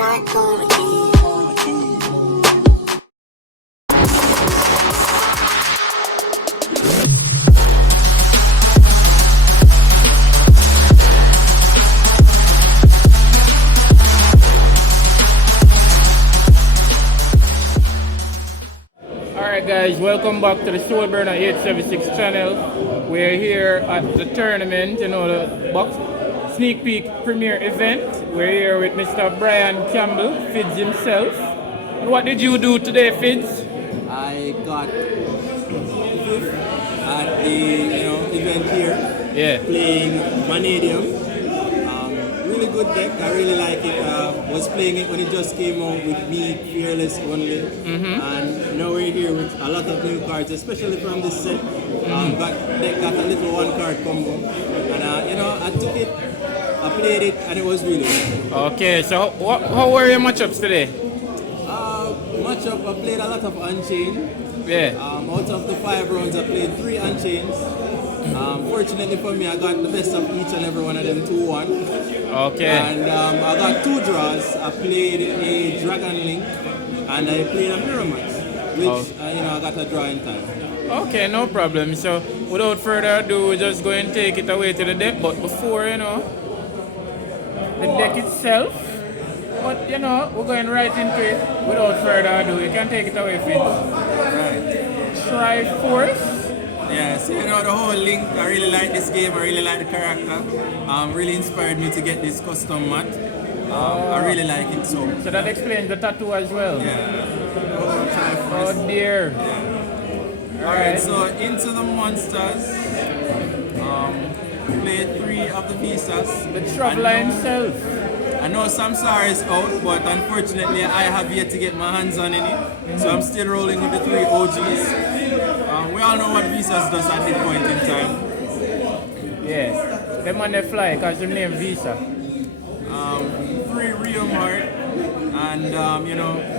track on E. Alright guys, welcome back to the Soul Burner 876 channel. We're here at the tournament, the box sneak peek premiere event. We're here with Mr. Brian Campbell, Fids himself. What did you do today, Fids? I got fifth at the event here. Yeah. Playing Mannadium. Really good deck. I really like it. Was playing it when it just came out with me, Fearless only. And now we're here with a lot of new cards, especially from this set. Got a little one card combo. And I took it, I played it, and it was really good. Okay, so how were your matchups today? Matchup, I played a lot of Unchained. Yeah. Out of the 5 rounds, I played 3 Unchains. Fortunately for me, I got the best of each and every one of them 2-1. Okay. And I got 2 draws. I played a Dragon Link and I played a Miramax, which I got a draw in time. Okay, no problem. So without further ado, we're just going to take it away to the deck. But before, the deck itself, but we're going right into it without further ado. You can take it away, Fitz. Right. Triforce. Yeah, so the whole Link, I really like this game, I really like the character. Really inspired me to get this custom mat. I really like it so. So that explains the tattoo as well. Yeah. Oh dear. Yeah. Alright, so into the monsters. Played 3 of the visas. The traveler himself. I know Samsara is out, but unfortunately I have yet to get my hands on any. So I'm still rolling with the 3 OGs. We all know what Visas does at this point in time. Yes. Them on the fly because the name Visa. 3 Rio Heart. And I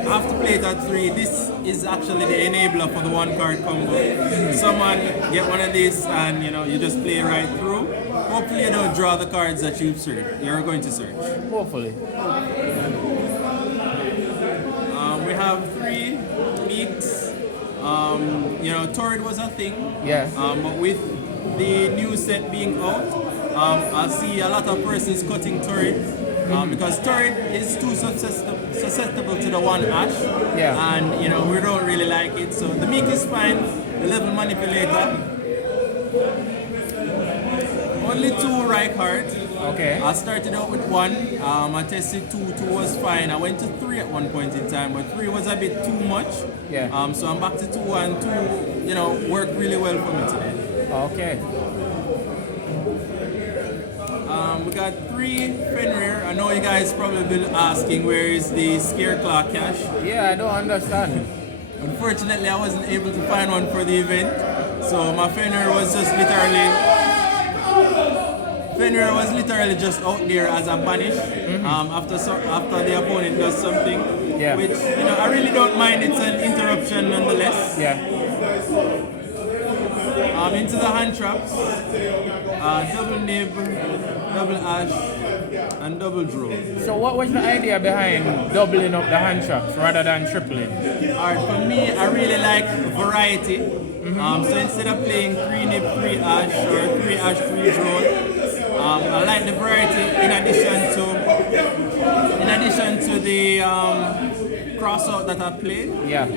have to play it at 3. This is actually the enabler for the 1 card combo. Someone get one of these and you just play right through. Hopefully you don't draw the cards that you're going to search. Hopefully. We have 3 Meeks. Torrid was a thing. Yeah. But with the new set being out, I see a lot of persons cutting Torrid. Because Torrid is too susceptible to the 1 Ash. Yeah. And we don't really like it. So the Meek is fine. The level manipulator. Only 2 Reichardt. Okay. I started out with 1. I tested 2. 2 was fine. I went to 3 at one point in time, but 3 was a bit too much. Yeah. So I'm back to 2, and 2, worked really well for me today. Okay. We got 3 Fenrir. I know you guys probably been asking where is the Scareclaw cache. Yeah, I don't understand. Unfortunately, I wasn't able to find one for the event, so my Fenrir was literally just out there as a banish after the opponent does something, which I really don't mind. It's an interruption nonetheless. Yeah. Into the hand traps, double nib, double ash, and double drone. So what was the idea behind doubling up the hand traps rather than tripling? Alright, for me, I really like variety. So instead of playing 3 nib, 3 ash, or 3 ash, 3 drone, I like the variety in addition to the crossout that I play. Yeah.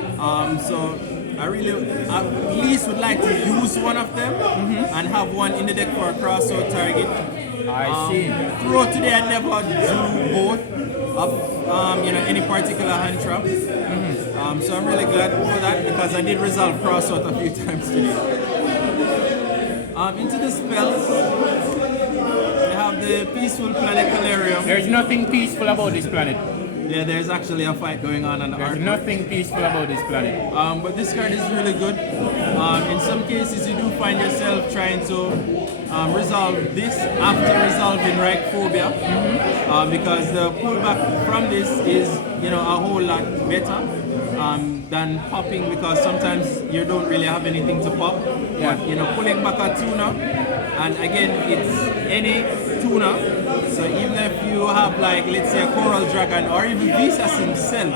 So I really at least would like to use one of them and have one in the deck for a crossout target. I see. Throughout today I never drew both of any particular hand trap. So I'm really glad for that because I did resolve crossout a few times today. Into the spells, we have the Peaceful Planet Calarium. There's nothing peaceful about this planet. Yeah, there's actually a fight going on the There's nothing peaceful about this planet. But this card is really good. In some cases, you do find yourself trying to resolve this after resolving Reichphobia, because the pullback from this is a whole lot better than popping, because sometimes you don't really have anything to pop. Yeah. But pulling back a tuna, and again it's any tuna. So even if you you have like, let's say, a Coral Dragon or even Visas himself,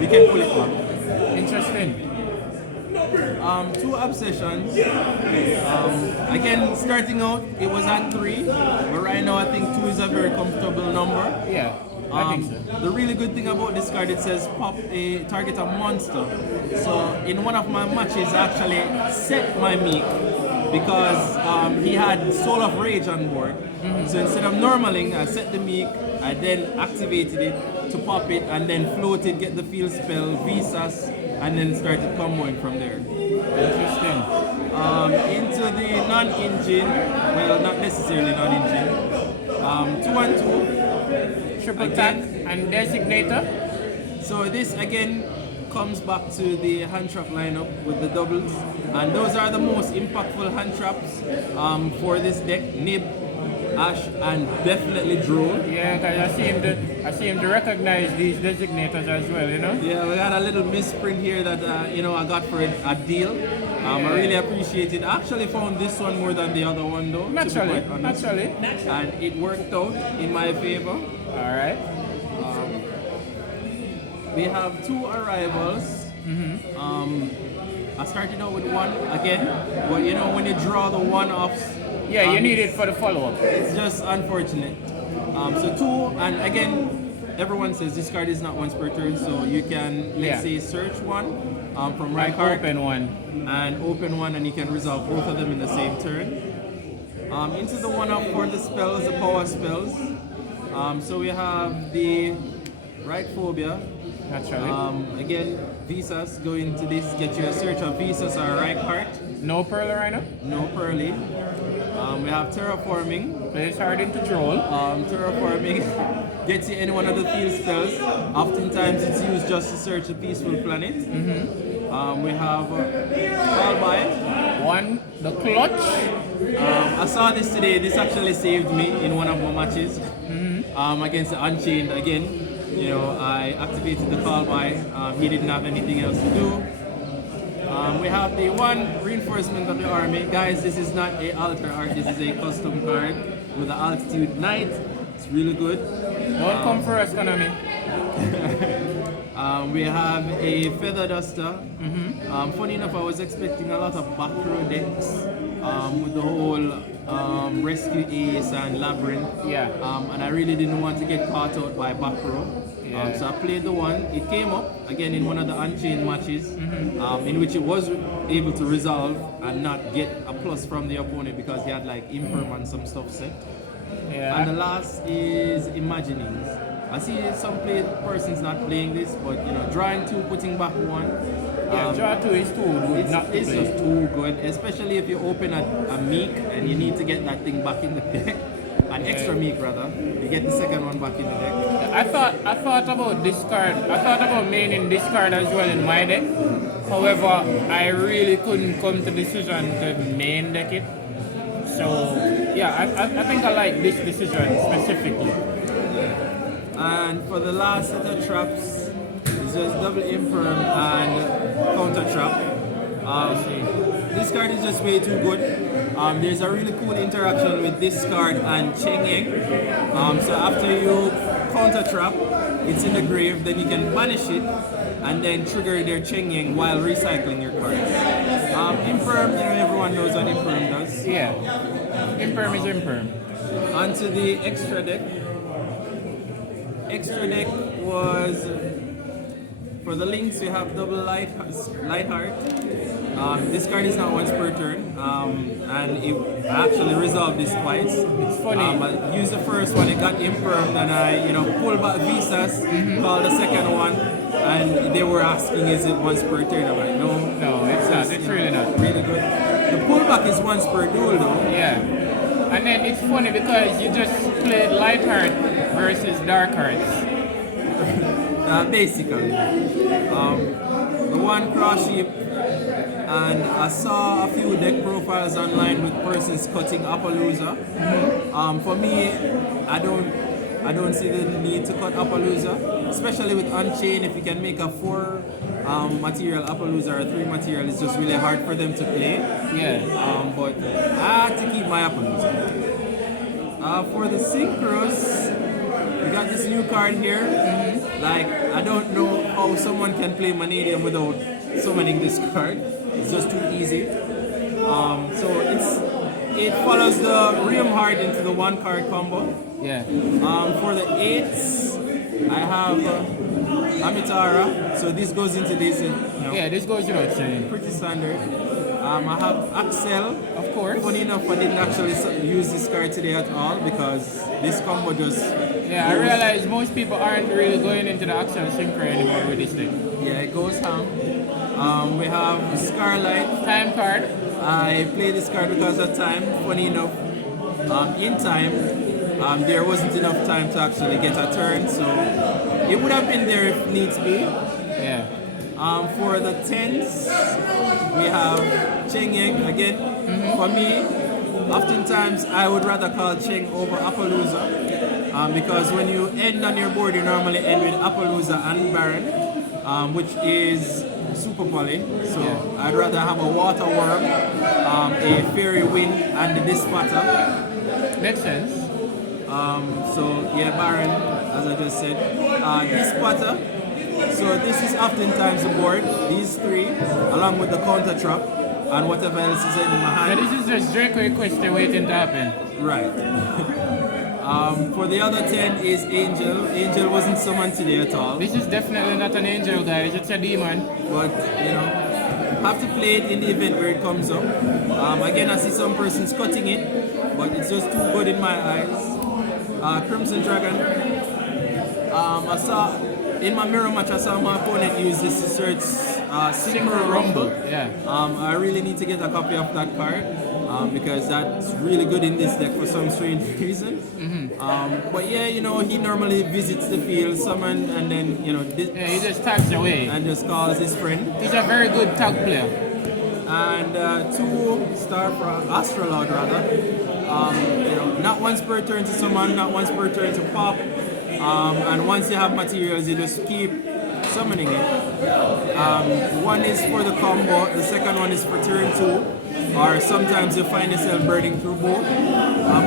we can pull it up. Interesting. Two obsessions. Again, starting out, it was at 3, but right now I think 2 is a very comfortable number. Yeah, I think so. The really good thing about this card, it says target a monster. So in one of my matches, I actually set my Meek because he had Soul of Rage on board. So instead of normaling, I set the Meek, I then activated it to pop it, and then floated, get the field spell, Visas, and then started comboing from there. Interesting. Into the non-engine, well, not necessarily non-engine, 2 and 2. Triple tap and designator. So this again comes back to the hand trap lineup with the doubles, and those are the most impactful hand traps for this deck. Nib, Ash, and definitely Drone. Yeah, because I seem to recognize these designators as well, you know? Yeah, we got a little misprint here that I got for a deal. I really appreciate it. I actually found this one more than the other one though. Naturally. And it worked out in my favor. Alright. We have 2 arrivals. I started out with 1 again, but when you draw the 1-offs, yeah, you need it for the follow-up. it's just unfortunate. So 2, and again, everyone says this card is not once per turn, so you can, let's say, search 1 from right card. Open one. And open 1, and you can resolve both of them in the same turn. Into the 1-off for the spells, the power spells. So we have the Right Phobia. Naturally. Again, Visas, go into this, get you a search of Visas or right heart. No Pearl Rhino. No Pearly. We have Terraforming. Plays hard into Troll. Terraforming gets you any one of the field spells. Oftentimes it's used just to search a peaceful planet. We have Call By. 1, the Clutch. I saw this today. This actually saved me in one of my matches against the Unchained again. I activated the Call By. He didn't have anything else to do. We have the 1 reinforcement of the army. Guys, this is not a alter art. This is a custom card with the Altitude Knight. It's really good. Don't come for us, Konami. We have a Feather Duster. Funny enough, I was expecting a lot of back row decks with the whole Rescue Ace and Labyrinth. Yeah. And I really didn't want to get caught out by back row. Yeah. So I played the 1. It came up again in one of the Unchained matches, in which it was able to resolve and not get a plus from the opponent because he had like Imperm and some stuff set. Yeah. And the last is Imaginings. I see some persons not playing this, but drawing 2, putting back 1. Yeah, draw 2 is too good. It's just too good, especially if you open a Meek and you need to get that thing back in the deck. An extra Meek rather. You get the second one back in the deck. I thought about this card. I thought about maining this card as well in my deck. However, I really couldn't come to decision to main deck it. So yeah, I think I like this decision specifically. And for the last set of traps, it's just double Imperm and counter trap. This card is just way too good. There's a really cool interaction with this card and Cheng Yang. So after you counter trap, it's in the grave, then you can banish it and then trigger their Cheng Yang while recycling your cards. Imperm, everyone knows what Imperm does. Yeah, Imperm is Imperm. Onto the extra deck. Extra deck was, for the links, we have double Lightheart. This card is not once per turn, and I actually resolved this twice. It's funny. I used the first one, it got Imperm, and I pulled back Visas, called the second one, and they were asking, is it once per turn? I'm like, no, it's not. It's really not. Really good. The pullback is once per duel though. Yeah. And then it's funny because you just played Lightheart versus Darkhearts. Basically. The 1 Cross Sheep, and I saw a few deck profiles online with persons cutting Appaloosa. For me, I don't see the need to cut Appaloosa, especially with Unchained. If you can make a 4 material Appaloosa or a 3 material, it's just really hard for them to play. Yeah. But I had to keep my Appaloosa. For the synchros, We got this new card here. Like, I don't know how someone can play Mannadium without summoning this card. It's just too easy. So it follows the Realm Heart into the 1-card combo. Yeah. For the 8s, I have Amitara. So this goes into this. Yeah, this goes without saying. Pretty standard. I have Axel. Of course. Funny enough, I didn't actually use this card today at all because this combo just... Yeah, I realize most people aren't really going into the Axel Synchro anymore with this thing. Yeah, it goes ham. We have Scarlight. Time card. I played this card because of time. Funny enough, in time, there wasn't enough time to actually get a turn, so it would have been there if needs be. Yeah. For the 10s, we have Cheng Yeng again. For me, oftentimes I would rather call Cheng over Appaloosa because when you end on your board, you normally end with Appaloosa and Baron, which is super poly. So I'd rather have a Water Worm, a Fairy Wind, and the Dispatter. Makes sense. So yeah, Baron, as I just said, Dispatter. So this is oftentimes the board, these 3, along with the counter trap and whatever else is in my hand. So this is just Draco request waiting to happen. Right. For the other 10 is Angel. Angel wasn't summoned today at all. This is definitely not an angel, guys. It's a demon. But, have to play it in the event where it comes up. Again, I see some persons cutting it, but it's just too good in my eyes. Crimson Dragon. I saw... In my mirror match, I saw my opponent use this to search Synchro Rumble. Yeah. I really need to get a copy of that card because that's really good in this deck for some strange reason. But yeah, he normally visits the field, summon, and then he just tags away and just calls his friend. He's a very good tag player. And 2 Astrolord rather. Not once per turn to summon, not once per turn to pop. And once you have materials, you just keep summoning it. One is for the combo, the second one is for turn 2, or sometimes you find yourself burning through both,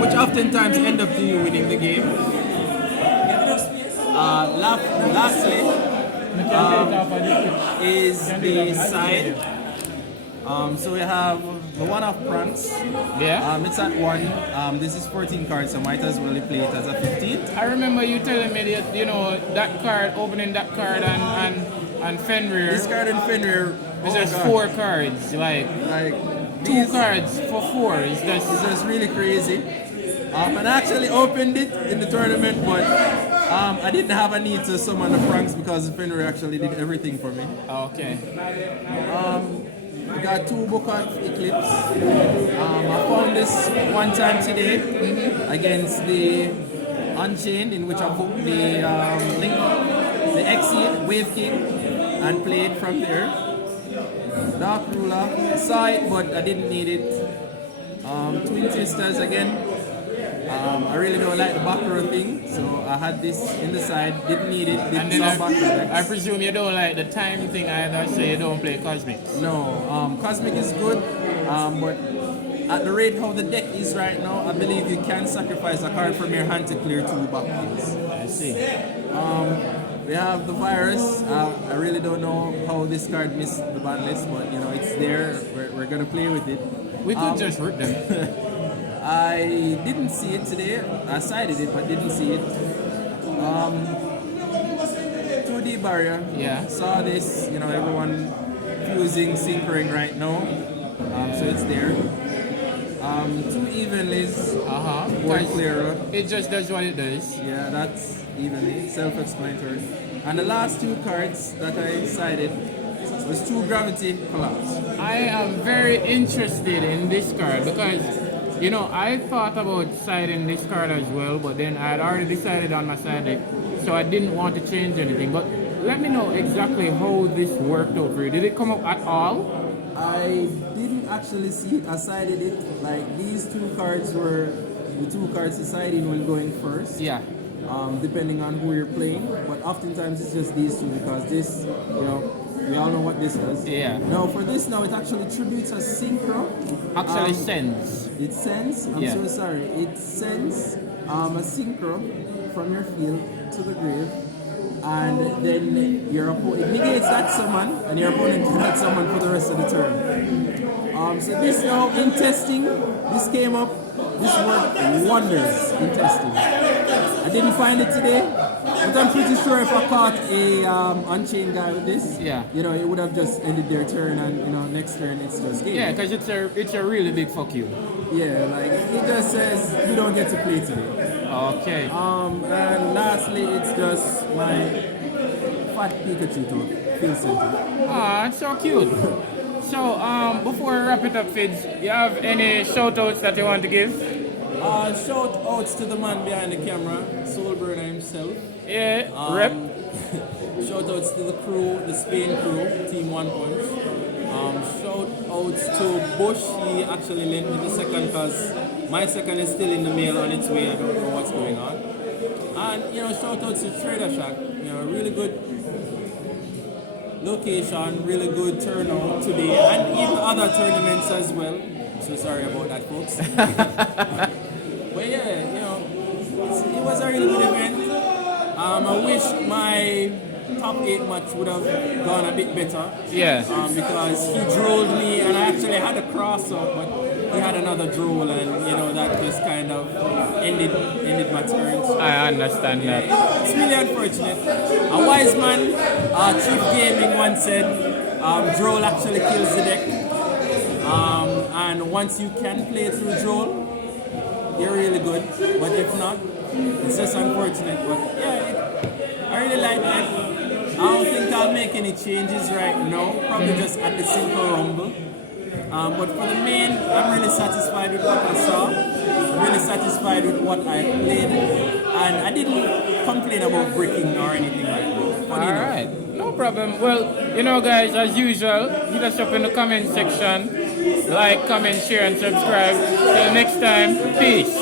which oftentimes end up to you winning the game. Lastly, is the side. So we have the one-off Prance. Yeah. It's at 1. This is 14 cards, so might as well play it as a 15th. I remember you telling me that, that card, opening that card and Fenrir. This card and Fenrir. It's just 4 cards. Like 2 cards for 4. It's just really crazy. And I actually opened it in the tournament, but I didn't have a need to summon the Franks because Fenrir actually did everything for me. Okay. We got 2 book of Eclipse. I found this one time today against the Unchained, in which I booked the Link, the Exceed, Wave King, and played from there. Dark Ruler, saw it, but I didn't need it. Twin Sisters again. I really don't like the back row thing, so I had this in the side, didn't need it, didn't saw back row. I presume you don't like the time thing either, so you don't play Cosmic. No, Cosmic is good, but at the rate how the deck is right now, I believe you can sacrifice a card from your hand to clear 2 back things. I see. We have the Virus. I really don't know how this card missed the ban list, but it's there. We're gonna play with it. We could just root them. I didn't see it today. I cited it, but didn't see it. 2D barrier. Yeah. Saw this. Everyone fusing, synchroing right now. So it's there. 2 Evenlys. Board clearer. It just does what it does. Yeah, that's evenly self-explanatory. And the last 2 cards that I cited was 2 Gravity Collapse. I am very interested in this card because I thought about siding this card as well, but then I had already decided on my side deck, so I didn't want to change anything. But let me know exactly how this worked out for you. Did it come up at all? I didn't actually see it. I sided it. Like, these 2 cards were the 2 cards deciding when going first. Yeah. Depending on who you're playing. But oftentimes it's just these 2 because this, we all know what this does. Yeah. Now for this it actually tributes a synchro. Sends. It sends. I'm so sorry. It sends a synchro from your field to the grave, and then your opponent negates that summon, and your opponent cannot summon for the rest of the turn. So this now in testing, this came up. This worked wonders in testing. I didn't find it today, but I'm pretty sure if I caught a Unchained guy with this, it would have just ended their turn, and next turn it's just game. Yeah, because it's a really big fuck you. Yeah, like it just says you don't get to play today. Okay. And lastly, it's just my fat Pikachu talk. Feel center. Ah, so cute. So, before we wrap it up, Fids, you have any shout outs that you want to give? Shout outs to the man behind the camera, Soulburner himself. Yeah, rep. Shout outs to the crew, the Spain crew, Team One Punch. Shout outs to Bush, he actually lent me the second because my second is still in the mail on its way, I don't know what's going on. And, shout outs to Trader Shack, really good location, really good turnout today, and even other tournaments as well. So sorry about that, folks. But yeah, it was a really good event. I wish my top 8 match would have gone a bit better. Yeah. Because he drolled me, and I actually had a cross up, but he had another droll, and that just kind of ended my turns. I understand that. It's really unfortunate. A wise man, Chief Gaming once said, droll actually kills the deck. And once you can play through droll, you're really good. But if not, it's just unfortunate. But yeah, I really like it. I don't think I'll make any changes right now. Probably just at the simple rumble. But for the main, I'm really satisfied with what I saw. I'm really satisfied with what I played. And I didn't complain about bricking or anything like that. Alright, no problem. Well, guys, as usual, hit us up in the comment section. Like, comment, share, and subscribe. Till next time, peace.